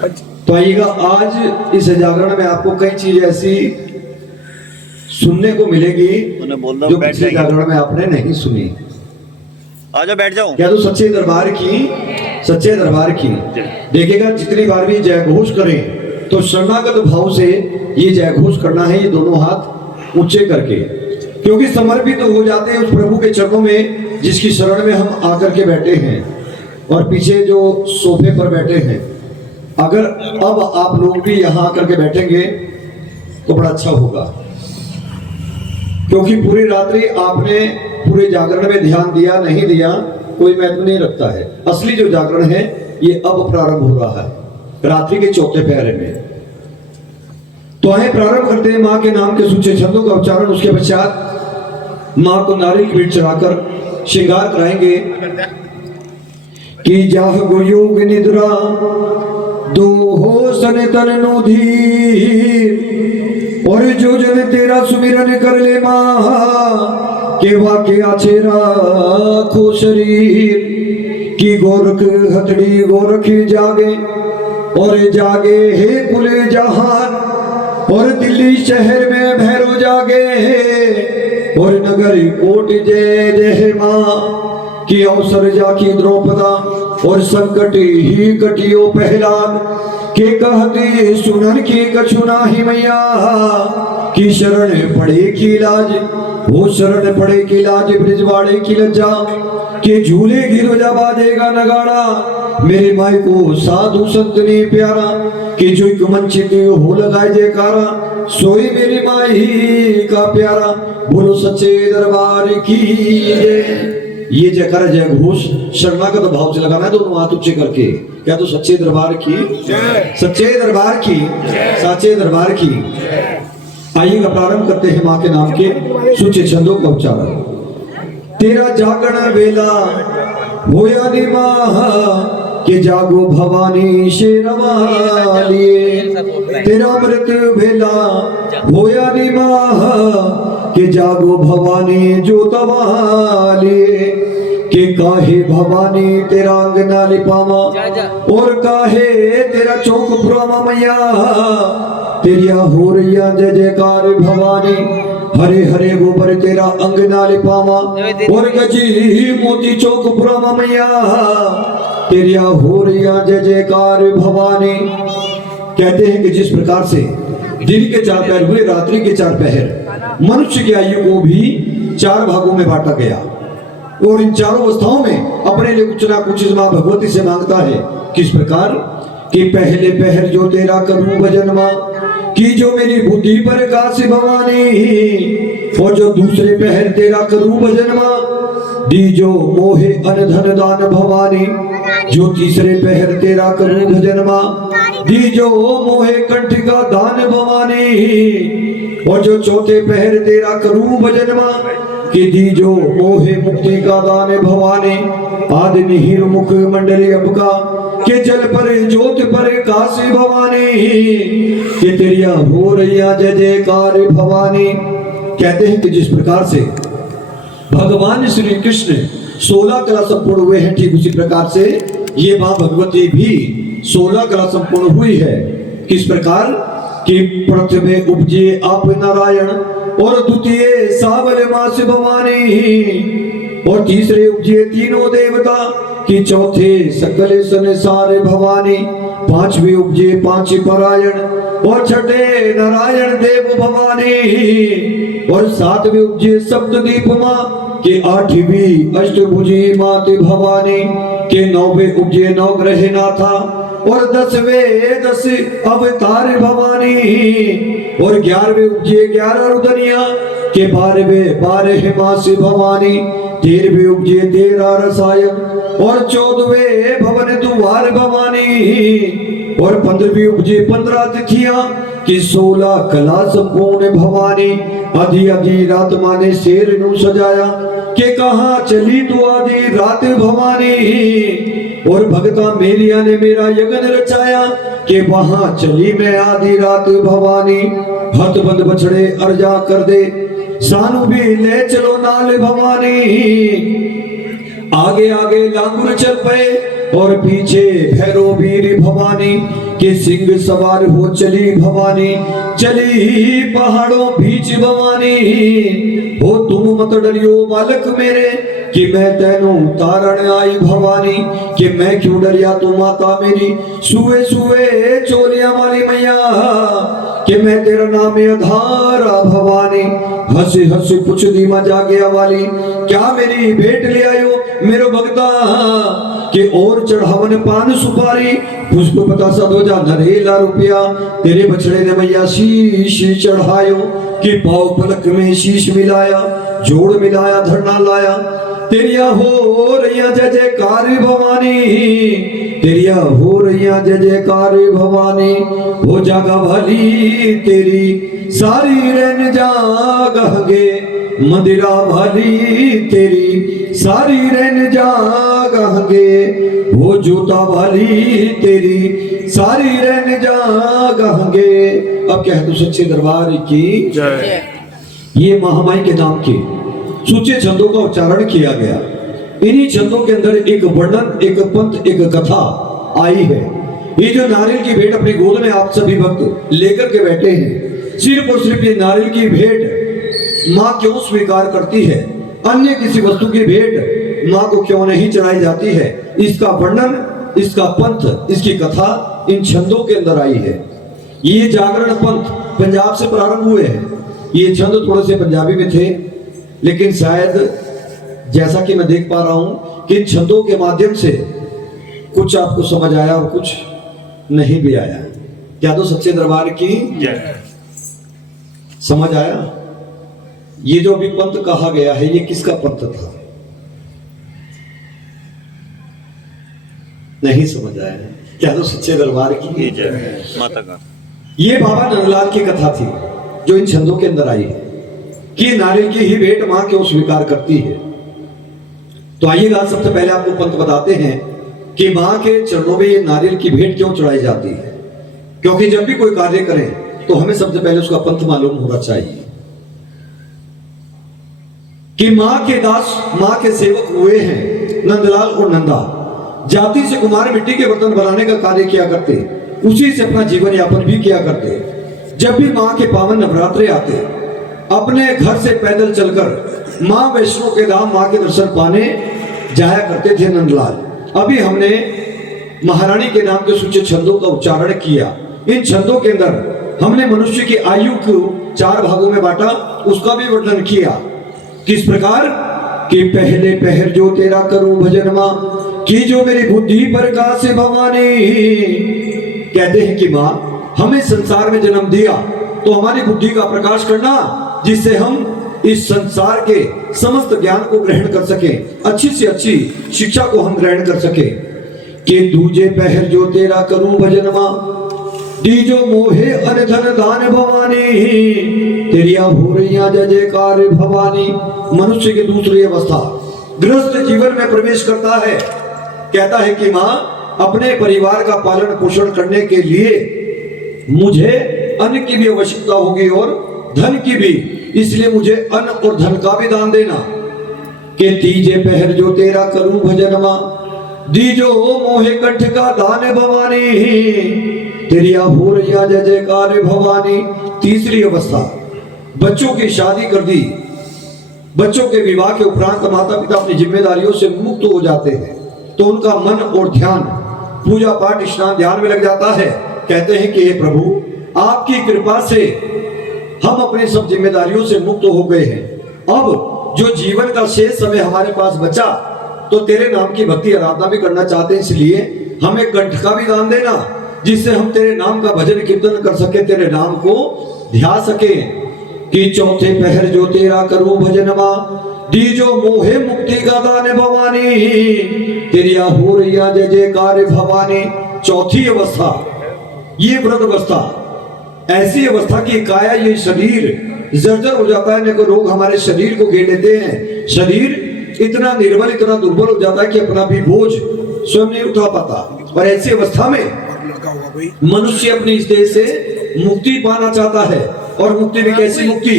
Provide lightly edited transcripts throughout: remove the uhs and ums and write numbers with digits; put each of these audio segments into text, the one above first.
तो आइएगा, आज इस जागरण में आपको कई चीज ऐसी सुनने को मिलेगी जो पिछले जागरण में आपने नहीं सुनी। आ जाओ, बैठ जाओ। क्या तो सच्चे दरबार की देखिएगा, जितनी बार भी जय घोष करें तो शरणागत भाव से ये जय घोष करना है, ये दोनों हाथ ऊंचे करके, क्योंकि समर्पित तो हो जाते हैं उस प्रभु के चरणों में जिसकी शरण में हम आकर के बैठे हैं। और पीछे जो सोफे पर बैठे हैं, अगर अब आप लोग भी यहाँ आकर के बैठेंगे तो बड़ा अच्छा होगा, क्योंकि पूरी रात्रि आपने पूरे जागरण में ध्यान दिया नहीं दिया कोई महत्व नहीं रखता है। असली जो जागरण है ये अब प्रारंभ हो रहा है रात्रि के चौथे पहरे में। तो आए प्रारंभ करते हैं माँ के नाम के सूचे छंदों का उच्चारण। उसके पश्चात माँ को नारियल पीठ चढ़ाकर श्रृंगार कराएंगे कि जाह गो योग निद्रा दो हो सन तन नो धीर, और जो जन तेरा सुमिरन कर ले माँ के वाक्य आछेरा खो शरीर की गोरख हथड़ी गोरख जागे और जागे हे कुले जहान, और दिल्ली शहर में भैरो जागे और नगर कोट जय जय माँ की अवसर जाकी द्रौपदा, और संकट ही कटियो पहलान के कहते सुनन के कछुना ही मैया की शरण पड़े की लाज, वो शरण पड़े की लाज ब्रिजवाड़े की लज्जा के झूले गिरोजा बाजेगा नगाड़ा, मेरे माई को साधु संत ने प्यारा कि जो एक मंचित हो लगाए जयकारा, सोई मेरी माई का प्यारा, बोलो सच्चे दरबार की जय। ये जयकारा जय घोष शरणागत भाव से लगाना है, दोनों हाथ ऊंचे करके। क्या तो सच्चे दरबार की जय, सच्चे दरबार की साचे दरबार की। आइएगा, प्रारंभ करते हैं माँ के नाम के सूचे छंदों का उच्चारण। तेरा जागरण वेला होया नी माँ के जागो भवानी शेरवालिए, तेरा अमृत वेला होया नी माँ के जागो भवानी जोतवालिए, के काहे भवानी तेरा अंगना लिपावा, और काहे तेरा चौक पुरावा मैया, तेरिया हो रैया जय जयकार भवानी, हरे हरे गोबर तेरा अंगना लिपावा, और गजी मोती चौक पुरावा मैया, तेरिया हो रैया जय जयकार भवानी। कहते हैं कि जिस प्रकार से दिन के 4 पहर हुए, रात्रि के 4 पहर, मनुष्य की आयु को भी 4 भागों में बांटा गया, और इन चारों अवस्थाओं में अपने लिए कुछ ना कुछ माँ भगवती से मांगता है। किस प्रकार कि पहले पहर जो तेरा करूं भजन माँ की, जो मेरी बुद्धि पर काशी भवानी, और जो दूसरे पहर तेरा करूं भजन माँ दी जो मोहे अन धन दान भवानी, जो तीसरे पहर तेरा करूं भजन माँ दी जो मोहे कंठ का दान भवानी, और जो चौथे पहर तेरा करूं भजन माँ कि दी जो मोहे मुक्ति का दान भवानी, आदि निहिर मुख मंडले अपका के जल पर ज्योत पर काशी भवानी, कि तेरिया हो रैया जय जयकार भवानी। कहते हैं कि जिस प्रकार से भगवान श्री कृष्ण 16 कला संपूर्ण हुए हैं, ठीक उसी प्रकार से ये माँ भगवती भी 16 कला संपूर्ण हुई है। किस प्रकार कि प्रथमे उपजे आप नारायण, और द्वितीय सावल मास भवानी, और तीसरे उपजे तीनों देवता कि चौथे सकल संसार भवानी, पांचवे उपजे 5 परायण, और छठे नारायण देव भवानी, और 7वें उपजे सप्तदीप माँ के 8वीं अष्टभुजी माते भवानी, के 9वें उपजे 9 ग्रह नाथा, और 10वें 10 अवतार भवानी, और 11वें उपजे 11 रुदनिया, के 12वें 12 मास भवानी, 13वें उपजे 13 रसायन, और 14वें भवन द्वार भवानी, और 15वीं उपजे 15 तिथियां कि 16 कला संपूर्ण भवानी। आधी आधी रात माने शेर नु सजाया के कहा चली तू आधी रात भवानी, और भगता मेलिया ने मेरा यज्ञ रचाया के वहां चली मैं आधी रात भवानी। हथ बंद बछड़े अर्जा कर दे सानू भी ले चलो नाल भवानी, आगे आगे लांगुर चल पे और पीछे भैरो वीर भवानी, कि सिंह सवार हो चली भवानी, चली पहाड़ों बीच भवानी। हो तुम मत डरियो बालक मेरे, कि मैं तेनू तारण आई भवानी। कि मैं क्यों डरिया तू माता मेरी, सुए सुए चोलिया वाली मैया। कि मैं तेरा नाम अधारा भवानी। हंसी हंसी कुछ दी मजा गया वाली, क्या मेरी भेंट ले आयो मेरो भगता। कि और चढ़ावन पान सुपारी, पुष्प पता सा 2000 नरेला रुपया। तेरे बछड़े ने मैया शीश चढ़ायो, कि पाव पलक में शीश मिलाया। जोड़ मिलाया धरना लाया, तेरिया हो रैया जय जयकार भवानी। तेरिया हो रैया जय जयकार भवानी। हो जागा भली तेरी सारी रैन जागहगे, मदिरा भली तेरी सारी रैन जागहगे। हो जोता भली तेरी सारी रैन जागहगे। अब कह तू सच्चे दरबार की जय। ये महामाई के नाम के सूचे छंदों का उच्चारण किया गया। इन्हीं छंदों के अंदर एक वर्णन, एक पंथ, एक कथा आई है। ये जो नारियल की भेंट अपनी गोद में आप सभी भक्त लेकर के बैठे हैं, सिर्फ और सिर्फ ये नारियल की भेंट माँ क्यों स्वीकार करती है, अन्य किसी वस्तु की भेंट माँ को क्यों नहीं चढ़ाई जाती है, इसका वर्णन, इसका पंथ, इसकी कथा इन छंदों के अंदर आई है। ये जागरण पंथ पंजाब से प्रारंभ हुए हैं। ये छंद थोड़े से पंजाबी में थे, लेकिन शायद जैसा कि मैं देख पा रहा हूं कि इन छंदों के माध्यम से कुछ आपको समझ आया और कुछ नहीं भी आया। क्या तो सच्चे दरबार की समझ आया? ये जो अभी पंथ कहा गया है, ये किसका पंथ था? नहीं समझ आया? क्या तो सच्चे दरबार की माता का ये बाबा नंदलाल की कथा थी जो इन छंदों के अंदर आई है कि नारियल की ही भेंट मां क्यों स्वीकार करती है। तो आइएगा, सबसे पहले आपको पंथ बताते हैं कि मां के चरणों में ये नारियल की भेंट क्यों चढ़ाई जाती है। क्योंकि जब भी कोई कार्य करें तो हमें सबसे पहले उसका पंथ मालूम होना चाहिए कि मां के दास, मां के सेवक हुए हैं नंदलाल और नंदा। जाति से कुमार मिट्टी के बर्तन बनाने का कार्य किया करते, उसी से अपना जीवन यापन भी किया करते। जब भी मां के पावन नवरात्रे आते, अपने घर से पैदल चलकर मां वैष्णो के धाम मां के दर्शन पाने जाया करते थे नंदलाल। अभी हमने महारानी के नाम के सूचे छंदों का उच्चारण किया। इन छंदों के अंदर हमने मनुष्य की आयु को 4 भागों में बांटा, उसका भी वर्णन किया। किस प्रकार कि पहले पहर जो तेरा करूं भजन मां, की जो मेरी बुद्धि प्रकाश भवानी। कहते हैं कि मां हमें संसार में जन्म दिया तो हमारी बुद्धि का प्रकाश करना, जिससे हम इस संसार के समस्त ज्ञान को ग्रहण कर सके, अच्छी से अच्छी शिक्षा को हम ग्रहण कर सके। कि दूजे पहर जो तेरा करूं भजन मां, दीजो मोहे अन धन दान भवानी। तेरिया हो रैया जय जयकार भवानी। मनुष्य की दूसरी अवस्था गृहस्थ जीवन में प्रवेश करता है। कहता है कि मां अपने परिवार का पालन पोषण करने के लिए मुझे अन्न की भी आवश्यकता होगी और धन की भी, इसलिए मुझे अन्न और धन का भी दान देना। के तीजे पहर जो तेरा करूं भजन मां, दीजो मोहे कंठ का दान भवानी। तेरिया हो रैया जय जयकार भवानी। तीसरी अवस्था, बच्चों की शादी कर दी, बच्चों के विवाह के उपरांत माता पिता अपनी जिम्मेदारियों से मुक्त हो जाते हैं, तो उनका मन और ध्यान पूजा पाठ स्नान ध्यान में लग जाता है। कहते हैं कि हे प्रभु, आपकी कृपा से हम अपनी सब जिम्मेदारियों से मुक्त हो गए हैं। अब जो जीवन का शेष समय हमारे पास बचा, तो तेरे नाम की भक्ति आराधना भी करना चाहते हैं, इसलिए हमें कंठ का भी दान देना, जिससे हम तेरे नाम का भजन कीर्तन कर सके, तेरे नाम को ध्या सके। कि चौथे पहर जो तेरा करूं भजन मां, दीजो मोहे मुक्ति का दान भवानी। तेरिया हो रैया जय जयकार भवानी। चौथी अवस्था, ये व्रत अवस्था, ऐसी अवस्था की काया, ये शरीर जर्जर हो जाता है, अनेकों रोग हमारे शरीर को घेर लेते हैं। शरीर इतना निर्बल, इतना दुर्बल हो जाता है कि अपना भी बोझ स्वयं नहीं उठा पाता। और ऐसी अवस्था में मनुष्य अपनी इस देह से मुक्ति पाना चाहता है। और मुक्ति भी कैसी मुक्ति?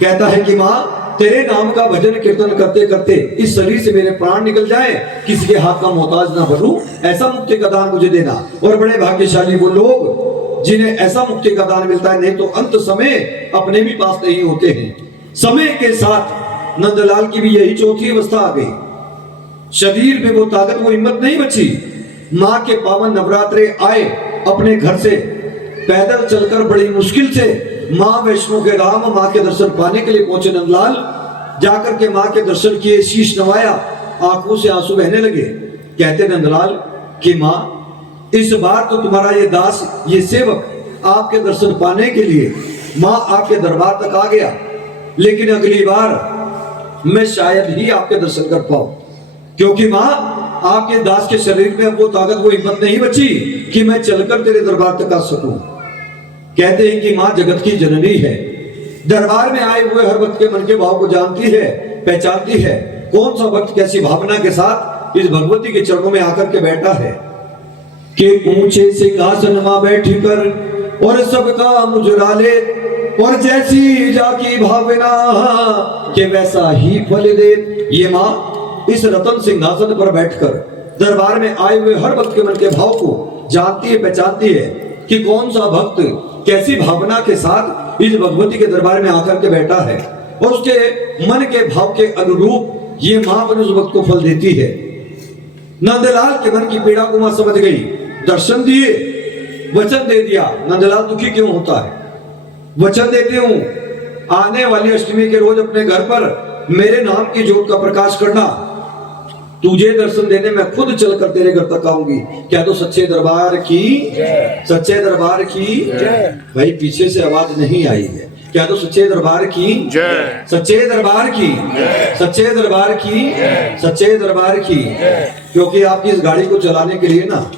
कहता है कि मां तेरे नाम का भजन कीर्तन करते करते इस शरीर से मेरे प्राण निकल जाए, किसी के हाथ का मोहताज ना बनूं, ऐसा मुक्ति का दान मुझे देना। और बड़े भाग्यशाली वो लोग जिन्हें ऐसा मुक्ति का दान मिलता है, नहीं तो अंत समय अपने भी पास नहीं होते हैं। समय के साथ नंदलाल की भी यही चौथी अवस्था आ गई। शरीर में वो ताकत, वो हिम्मत नहीं बची। माँ के पावन नवरात्रे आए, अपने घर से पैदल चलकर बड़ी मुश्किल से माँ वैष्णो के धाम माँ के दर्शन पाने के लिए पहुंचे नंदलाल। जाकर के माँ के दर्शन किए, शीश नवाया, आंखों से आंसू बहने लगे। कहते नंदलाल कि माँ, इस बार तो तुम्हारा ये दास, ये सेवक आपके दर्शन पाने के लिए माँ आपके दरबार तक आ गया, लेकिन अगली बार मैं शायद ही आपके दर्शन कर पाऊं, क्योंकि माँ आपके दास के शरीर में अब वो ताकत, वो हिम्मत नहीं बची कि मैं चलकर तेरे दरबार तक आ सकूं। कहते हैं कि माँ जगत की जननी है, दरबार में आए हुए हर भक्त के मन के भाव को जानती है, पहचानती है। कौन सा भक्त कैसी भावना के साथ इस भगवती के चरणों में आकर के बैठा है कि ऊंचे सिंहासन मां बैठ कर और सबका मुजरा ले, और जैसी जाकी भावना के वैसा ही फल दे। ये माँ इस रतन सिंहासन पर बैठकर दरबार में आए हुए हर भक्त के मन के भाव को जानती है, पहचानती है कि कौन सा भक्त कैसी भावना के साथ इस भगवती के दरबार में आकर के बैठा है, और उसके मन के भाव के अनुरूप ये मां उस भक्त को फल देती है। नंदलाल के मन की पीड़ा को मां समझ गई, दर्शन दिए, वचन दे दिया। नंदलाल दुखी क्यों होता है? वचन देती हूं, आने वाली अष्टमी के रोज अपने घर पर मेरे नाम की ज्योत का प्रकाश करना, तुझे दर्शन देने मैं खुद चलकर तेरे घर तक आऊंगी। क्या तो सच्चे दरबार की, सच्चे दरबार की। भाई पीछे से आवाज नहीं आई है। क्या तो सच्चे दरबार की, सच्चे दरबार की, सच्चे दरबार की, सच्चे दरबार की। क्योंकि आपकी इस गाड़ी को चलाने के लिए ना,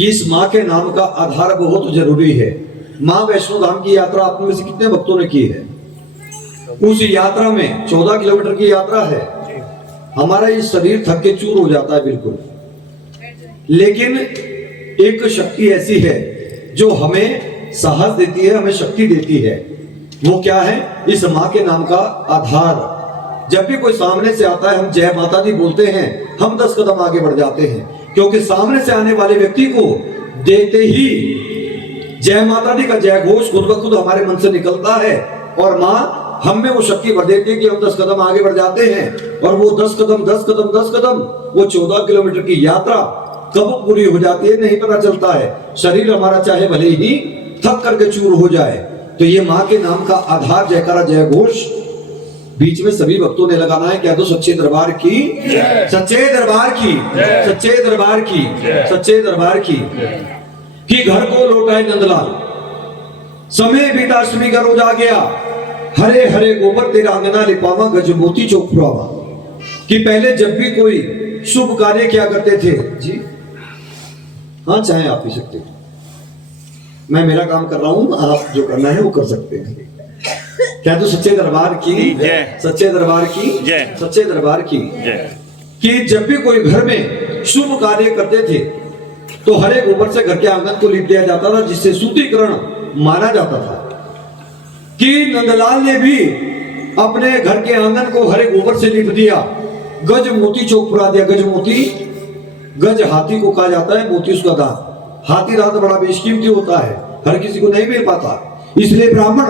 इस माँ के नाम का आधार बहुत जरूरी है। माँ वैष्णो धाम की यात्रा आप में से कितने भक्तों ने की है? उस यात्रा में 14 किलोमीटर की यात्रा है। हमारा ये शरीर थक के चूर हो जाता है बिल्कुल, लेकिन एक शक्ति ऐसी है जो हमें साहस देती है, हमें शक्ति देती है। वो क्या है? इस माँ के नाम का आधार। जब भी कोई सामने से आता है, हम जय माता दी बोलते हैं, हम 10 कदम आगे बढ़ जाते हैं, क्योंकि सामने से आने वाले व्यक्ति को देखते ही जय माता दी का जय घोष खुद ब खुद हमारे मन से निकलता है, और माँ हम में वो शक्ति भर देती है कि हम 10 कदम आगे बढ़ जाते हैं। और वो 10 कदम 10 कदम 10 कदम, वो 14 किलोमीटर की यात्रा कब पूरी हो जाती है नहीं पता चलता है। शरीर हमारा चाहे भले ही थक करके चूर हो जाए। तो ये माँ के नाम का आधार जयकारा जय घोष बीच में सभी भक्तों ने लगाना है। क्या तो सच्चे दरबार की, सच्चे दरबार की, सच्चे दरबार की, सच्चे दरबार की। कि घर को लौटाए नंदलाल, समय बीता, अष्टमी का रोज आ गया। हरे हरे गोबर तेरा अंगना लिपावा, गजमोती चौक पुरावा। कि पहले जब भी कोई शुभ कार्य क्या करते थे जी, हाँ चाहे आप पी सकते हैं, मैं मेरा काम कर रहा हूं, आप जो करना है वो कर सकते हैं। क्या तो सच्चे दरबार की, सच्चे दरबार की, सच्चे दरबार की। कि जब भी कोई घर में शुभ कार्य करते थे तो हरे गोबर से घर के आंगन को लिप दिया जाता था, जिससे शुद्धिकरण माना जाता था। कि नंदलाल ने भी अपने घर के आंगन को हरे गोबर से लिप दिया, गज मोती चौक पुरा दिया। गज मोती, गज हाथी को कहा जाता है, मोती उसका दांत। हाथी दांत बड़ा बेशकीमती होता है, हर किसी को नहीं मिल पाता। इसलिए ब्राह्मण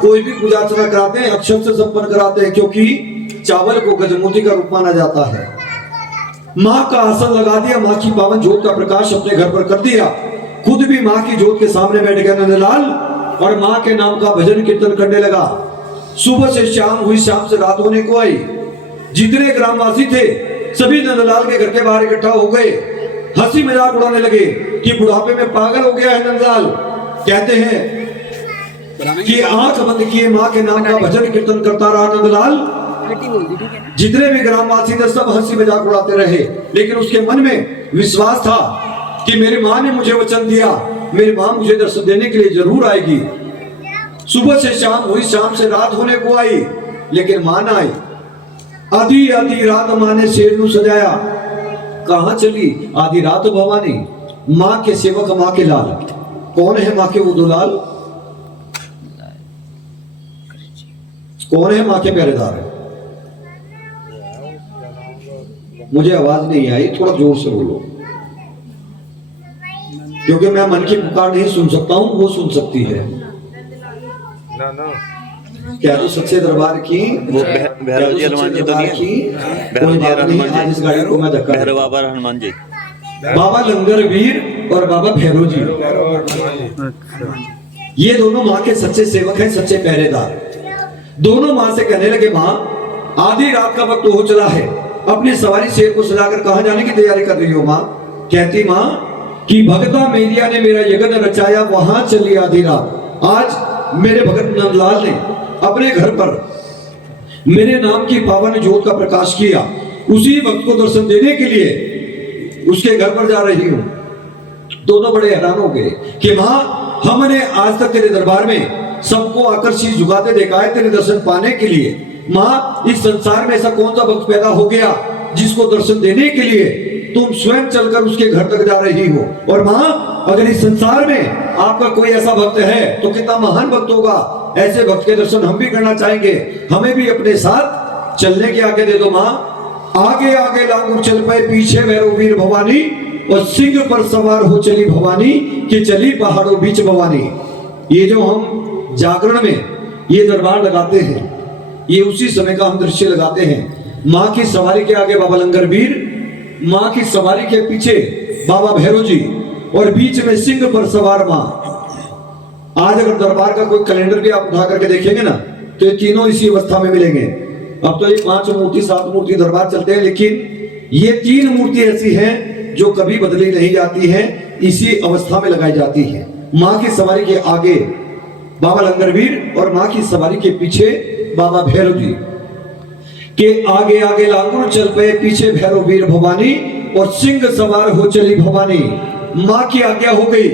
कोई भी पूजा अर्चना कराते हैं, अक्षत से संपन्न कराते हैं, क्योंकि चावल को गजमोती का रूप माना जाता है। माँ का आसन लगा दिया, माँ की पावन ज्योत का प्रकाश अपने घर पर कर दिया। खुद भी माँ की ज्योत के सामने बैठ गया नंदलाल, और माँ के नाम का भजन कीर्तन करने लगा। सुबह से शाम हुई, शाम से रात होने को आई। जितने ग्रामवासी थे सभी नंदलाल के घर के बाहर इकट्ठा हो गए, हंसी मजाक उड़ाने लगे कि बुढ़ापे में पागल हो गया है नंदलाल। कहते हैं कि आंख बंद किए माँ के नाम का भजन कीर्तन करता रहा नंदलाल। जितने भी ग्रामवासी थे सब हंसी मजाक उड़ाते रहे, लेकिन उसके मन में विश्वास था कि मेरी माँ ने मुझे वचन दिया, मेरी माँ मुझे दर्शन देने के लिए जरूर आएगी। सुबह से शाम हुई, शाम से रात होने को आई, लेकिन माँ ना आई। आधी आधी रात माँ ने शेर नू सजाया। कहां चली आधी रात भवानी? माँ के सेवक, माँ के लाल। कौन है माँ के वो दुलाल? कौन है माँ के पहरेदार? मुझे आवाज नहीं आई, थोड़ा जोर से बोलो, क्योंकि मैं मन की पुकार नहीं सुन सकता हूँ, वो सुन सकती है। क्या तो सच्चे दरबार की वो भैरव जी हनुमान जी तो नहीं है? भैरव जी हनुमान आज इस जी, गाड़ी को मैं धक्का भैरव बाबा हनुमान जी। बाबा लंगर वीर और बाबा भैरव जी, ये दोनों माँ के सच्चे सेवक हैं, सच्चे पहरेदार। दोनों माँ से कहने लगे, माँ आधी रात का वक्त हो चला है, अपनी सवारी शेर को सजाकर कहाँ जाने की तैयारी कर रही हो? माँ कहती, माँ कि भगता मेरिया ने मेरा यज्ञ रचाया, वहां चली आधी रात। आज मेरे भगत नंदलाल ने अपने घर पर मेरे नाम की पावन ज्योत का प्रकाश किया, उसी वक्त को दर्शन देने के लिए उसके घर पर जा रही हूँ। दोनों बड़े हैरान हो गए कि माँ हमने आज तक तेरे दरबार में सबको आकर्षित झुकाते देखा है तेरे दर्शन पाने के लिए। माँ इस संसार में ऐसा कौन सा भक्त पैदा हो गया जिसको दर्शन देने के लिए तुम स्वयं चलकर उसके घर तक जा रही हो? और माँ अगर इस संसार में आपका कोई ऐसा भक्त है तो कितना महान भक्त होगा। ऐसे भक्त के दर्शन हम भी करना चाहेंगे, हमें भी अपने साथ चलने की आगे दे दो। माँ आगे आगे लांगुर चल पाए, पीछे भैरव वीर भवानी, और सिंह पर सवार हो चली भवानी, कि चली पहाड़ों बीच भवानी। ये जो हम जागरण में ये दरबार लगाते हैं, ये उसी समय का हम दृश्य लगाते हैं। माँ की सवारी के आगे बाबा लंगर वीर, माँ की सवारी के पीछे बाबा भैरव जी, और बीच में सिंह पर सवार माँ। आज अगर दरबार का कोई कैलेंडर भी आप उठा करके देखेंगे ना, तो ये तीनों इसी अवस्था में मिलेंगे। अब तो ये 5 मूर्ति 7 मूर्ति दरबार चलते हैं, लेकिन ये 3 मूर्ति ऐसी हैं जो कभी बदली नहीं जाती हैं, इसी अवस्था में लगाई जाती है। माँ की सवारी के आगे बाबा लंगरवीर और माँ की सवारी के पीछे बाबा भैरव जी, के आगे आगे लांगुर चल पे, पीछे भैरव वीर भवानी, और सिंह सवार हो चली भवानी। माँ की आज्ञा हो गई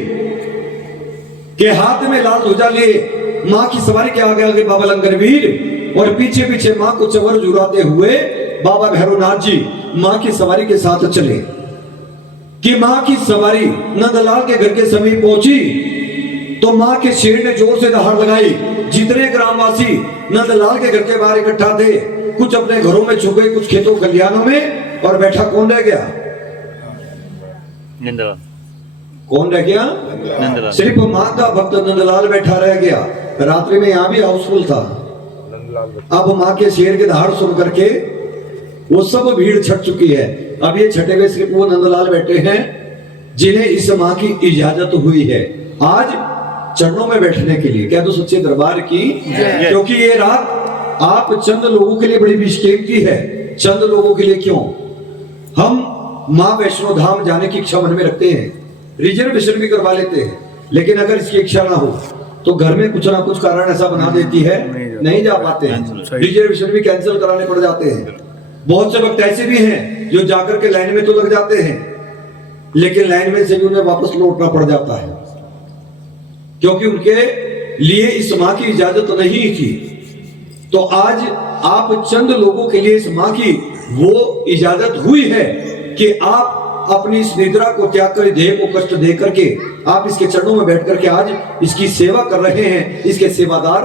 के हाथ में लाल ध्वजा लिए माँ की सवारी के आगे आगे बाबा लंगरवीर, और पीछे पीछे माँ को चवर जुराते हुए बाबा भैरवनाथ जी माँ की सवारी के साथ चले। कि माँ की सवारी नंदलाल के घर के समीप पहुंची तो माँ के शेर ने जोर से दहाड़ लगाई। जितने ग्रामवासी नंदलाल के घर के बाहर इकट्ठा थे, कुछ अपने घरों में छुप गए, कुछ खेतों खलिहानों में, और बैठा कौन रह गया? नंदलाल। कौन रह गया? नंदलाल। सिर्फ माँ का भक्त नंदलाल बैठा रह गया। रात्रि में यहाँ भी हाउसफुल था। अब माँ के शेर के दहाड़ सुन करके वो सब भीड़ छट चुकी है। अब ये छठे में सिर्फ वो नंदलाल बैठे हैं जिन्हें इस माँ की इजाजत हुई है आज चरणों में बैठने के लिए। क्या तो सच्चे दरबार की, क्योंकि ये रात आप चंद लोगों के लिए बड़ी बेशकीमती है। चंद लोगों के लिए क्यों? हम माँ वैष्णो धाम जाने की इच्छा मन में रखते हैं, रिजर्वेशन भी करवा लेते हैं, लेकिन अगर इसकी इच्छा ना हो तो घर में कुछ ना कुछ कारण ऐसा बना देती है, नहीं जा पाते हैं, रिजर्वेशन भी कैंसिल कराने पड़ जाते हैं। बहुत से वक्त ऐसे भी हैं जो जाकर के लाइन में तो लग जाते हैं, लेकिन लाइन में से भी उन्हें वापस लौटना पड़ जाता है, क्योंकि उनके लिए इस माँ की इजाजत नहीं थी। तो आज आप चंद लोगों के लिए इस माँ की वो इजाजत हुई है कि आप अपनी इस निद्रा को त्याग कर, देह को कष्ट दे करके आप इसके चरणों में बैठ करके आज इसकी सेवा कर रहे हैं, इसके सेवादार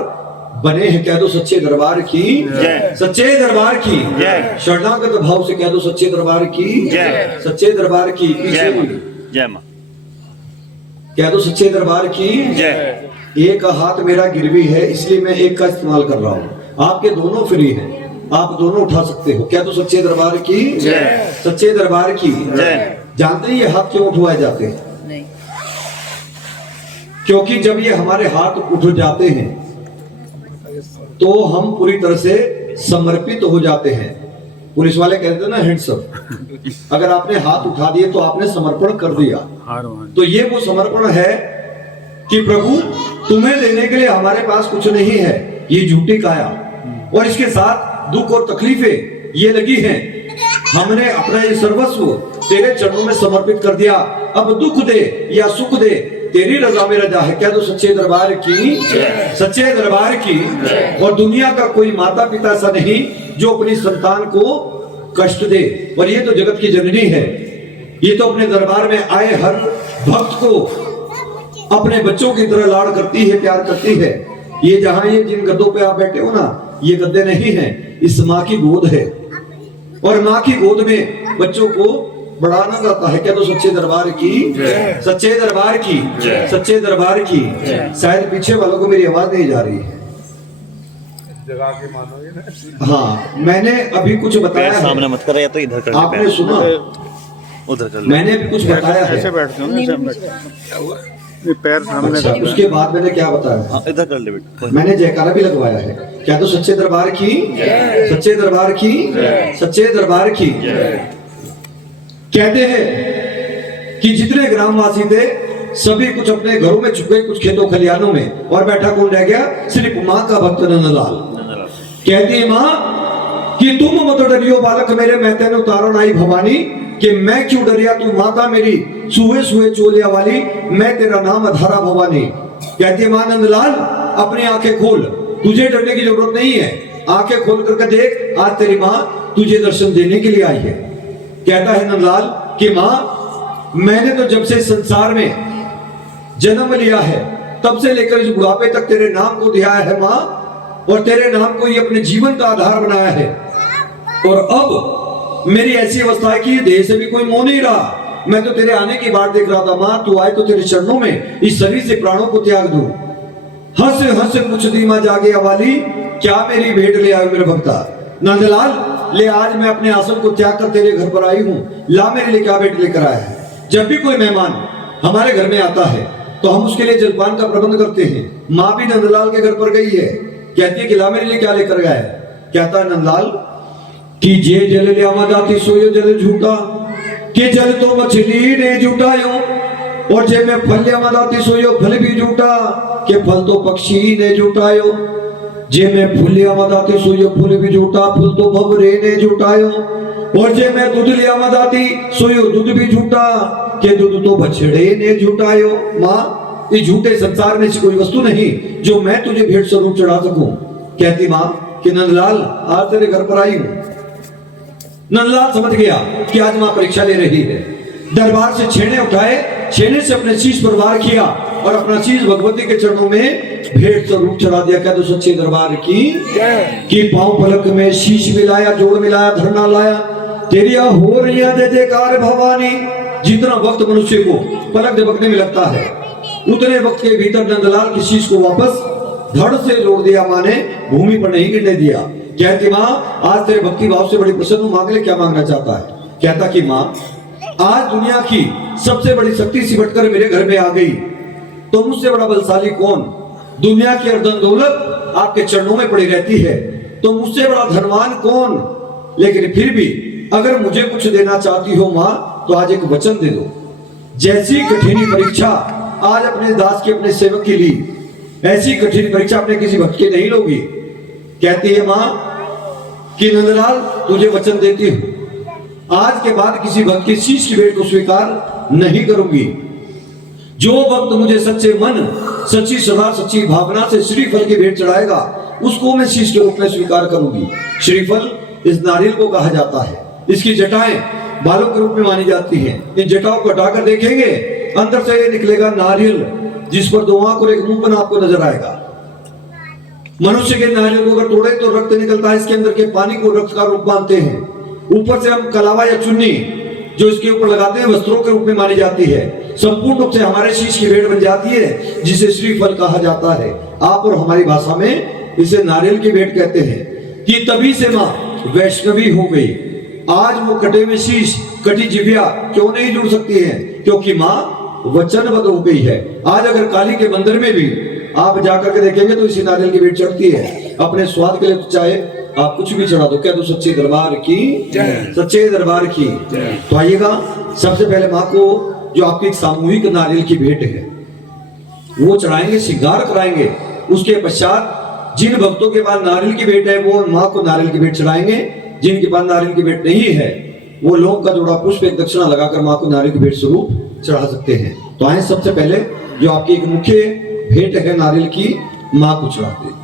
बने हैं। कह दो सच्चे दरबार की जय, सच्चे दरबार की जय, शरणागत भाव से कह दो सच्चे दरबार की जय, सच्चे दरबार की जय मां, कह दो सच्चे दरबार की जय। एक हाथ मेरा गिरवी है इसलिए मैं एक का इस्तेमाल कर रहा हूँ, आपके दोनों फ्री हैं, आप दोनों उठा सकते हो। क्या तो सच्चे दरबार की जय, सच्चे दरबार की जय। जानते हैं ये हाथ क्यों उठवाए जाते हैं? नहीं। क्योंकि जब ये हमारे हाथ उठ जाते हैं तो हम पूरी तरह से समर्पित हो जाते हैं। पुलिस वाले कहते हैं ना हैंड्स अप, अगर आपने हाथ उठा दिए तो आपने समर्पण कर दिया। तो ये वो समर्पण है कि प्रभु तुम्हें देने के लिए हमारे पास कुछ नहीं है, ये झूठी काया और इसके साथ दुख और तकलीफें ये लगी हैं, हमने अपना ये सर्वस्व तेरे चरणों में समर्पित कर दिया। अब दुख दे या सुख दे तेरी रजा में रजा है। क्या तो सच्चे दरबार की सच्चे दरबार की। और दुनिया का कोई माता पिता ऐसा नहीं जो अपनी संतान को कष्ट दे, और ये तो जगत की जननी है, ये तो अपने दरबार में आए हर भक्त को अपने बच्चों की तरह लाड़ करती है, प्यार करती है। ये जहां ये जिन गद्दों पे आप बैठे हो ना, ये गद्दे नहीं है, इस माँ की गोद है और माँ की गोद में बच्चों को बड़ा आनंद आता है। क्या तो सच्चे दरबार की, सच्चे दरबार की, सच्चे दरबार की। शायद पीछे वालों को मेरी आवाज नहीं जा रही है। हाँ, मैंने अभी कुछ बताया है, सामने मत कर, या तो इधर कर ले, आपने सुना, उधर कर ले। मैंने अभी कुछ बताया है। ऐसे बैठते हो ना, ऐसे बैठते। पैर सामने अच्छा, कर लो। उसके बाद मैंने क्या बताया? हाँ, इधर कर ले बेटा। मैंने जयकारा भी लगवाया है। क्या तो सच्चे दरबार की, सच्चे दरबार की, सच्चे दरबार की। कहते हैं कि जितने ग्रामवासी थे सभी कुछ अपने घरों में छुपे, कुछ खेतों खलियानों में, और बैठा कौन रह गया? सिर्फ माँ का भक्त नंदलाल। कहती है माँ कि तुम मत डरियो बालक मेरे, मैं तेन उतारो नाई भवानी, कि मैं क्यों डरिया तू माता मेरी, सुहे सुहे चोलिया वाली, मैं तेरा नाम अधारा भवानी। कहती है माँ नंदलाल अपनी आंखें खोल, तुझे डरने की जरूरत नहीं है, आंखें खोल करके देख, आज तेरी माँ तुझे दर्शन देने के लिए आई है। कहता है नंदलाल कि माँ मैंने तो जब से संसार में जन्म लिया है तब से लेकर इस बुढ़ापे तक तेरे नाम को ध्याया है माँ, और तेरे नाम को ही अपने जीवन का आधार बनाया है। और अब मेरी ऐसी अवस्था है कि ये देह से भी कोई मोह नहीं रहा, मैं तो तेरे आने की बात देख रहा था माँ, तू आए तो तेरे चरणों में इस शरीर से प्राणों को त्याग दूं। हंस हंस कुछ दी माँ जागे वाली, क्या मेरी भेंट ले आयो मेरे भक्ता। नंदलाल ले आज मैं अपने आसन को त्याग कर तेरे घर पर आई हूँ, ला मेरे लिए क्या भेंट लेकर आया है। जब भी कोई मेहमान हमारे घर में आता है तो हम उसके लिए जलपान का प्रबंध करते हैं। माँ भी नंदलाल के घर पर गई है, कहती है कि ला मेरे लिए क्या लेकर गया है। कहता है नंदलाल कि जे जल लिया जाती सोयो जल झूठा, कि जल तो मछली ने झूठायो, और जे में फल लिया जाती सोयो फल भी झूठा, कि फल तो पक्षी ने झूठायो। जे में फूल लिया जाती सोयो फूल भी झूठा, फूल तो भंवरे ने झूठायो। और जे मैं दूध लिया जाती सोयो दूध भी झूठा, के दूध तो बछड़े ने झूठायो। माँ इस झूठे संसार में से कोई वस्तु नहीं जो मैं तुझे भेंट स्वरूप चढ़ा सकूं। कहती माँ कि नंदलाल आज तेरे घर पर आई हूं। नंदलाल समझ गया कि आज माँ परीक्षा ले रही है। दरबार से छेने उठाए, छेने से अपने शीश पर वार किया और अपना शीश भगवती के चरणों में भेंट स्वरूप चढ़ा दिया। क्या तो सच्चे दरबार की, कि पांव पलक में शीश मिलाया, जोड़ मिलाया, धरना लाया, तेरी हो रही है जय जयकार भवानी। जितना वक्त मनुष्य को पलक झपकने में लगता है उतने वक्त के भीतर नंदलाल की शीश को वापस धड़ से जोड़ दिया माँ ने, भूमि पर नहीं गिरने दिया। कहती माँ आज तेरे भक्ति भाव से बड़ी प्रसन्न हूं, मांग ले क्या मांगना चाहता है। कहता कि माँ आज दुनिया की सबसे बड़ी शक्ति सिमट कर मेरे घर में आ गई, तो मुझसे बड़ा बलशाली कौन। दुनिया की अर्धन दौलत आपके चरणों में पड़ी रहती है, तो मुझसे बड़ा धनवान कौन। लेकिन फिर भी अगर मुझे कुछ देना चाहती हो माँ तो आज एक वचन दे दो। जैसी कठिन परीक्षा आज अपने दास के, अपने सेवक के लिए, ऐसी कठिन परीक्षा अपने किसी भक्त के नहीं लोगी। कहती है माँ कि नंदलाल तुझे वचन देती हूं, आज के बाद किसी भक्त की शीश की भेंट को स्वीकार नहीं करूंगी। जो भक्त मुझे सच्चे मन, सच्ची श्रद्धा, सच्ची भावना से श्रीफल की भेंट चढ़ाएगा उसको मैं शीश के रूप में स्वीकार करूंगी। श्रीफल इस नारियल को कहा जाता है, इसकी जटाएं बालों के रूप में मानी जाती हैं। इन जटाओं को हटाकर देखेंगे अंदर से ये निकलेगा नारियल, जिस पर दो आंख और एक मुंह बना आपको नजर आएगा। मनुष्य के नारियल को अगर तोड़े तो रक्त निकलता है, इसके अंदर के पानी को रक्त का रूप मानते हैं। ऊपर से हम कलावा या चुन्नी जो इसके ऊपर लगाते हैं वस्त्रों के रूप में मानी जाती है। संपूर्ण रूप से हमारे शीश की भेंट बन जाती है, जिसे श्रीफल कहा जाता है। आप और हमारी भाषा में इसे नारियल की भेंट कहते हैं। कि तभी से माँ वैष्णवी हो गई। आज वो कटे हुए शीश, कटी जिव्या क्यों नहीं जुड़ सकती है, क्योंकि माँ वचनबद्ध हो गई है। आज अगर काली के मंदिर में भी आप जाकर के देखेंगे तो इसी नारियल की भेंट चढ़ती है। अपने स्वाद के लिए चाहे आप कुछ भी चढ़ा दो। क्या तो सच्चे दरबार की, सच्चे दरबार की। तो आइएगा, सबसे पहले माँ को जो आपकी एक सामूहिक नारियल की भेंट है वो चढ़ाएंगे, श्रृंगार कराएंगे। उसके पश्चात जिन भक्तों के पास नारियल की भेंट है वो माँ को नारियल की भेंट चढ़ाएंगे। जिनके पास नारियल की भेंट नहीं है वो लोग का जोड़ा पुष्प एक दक्षिणा लगाकर माँ को नारियल की भेंट स्वरूप चढ़ा सकते हैं। तो आए सबसे पहले जो आपकी एक मुख्य भेंट है नारियल की, माँ को चढ़ाते हैं।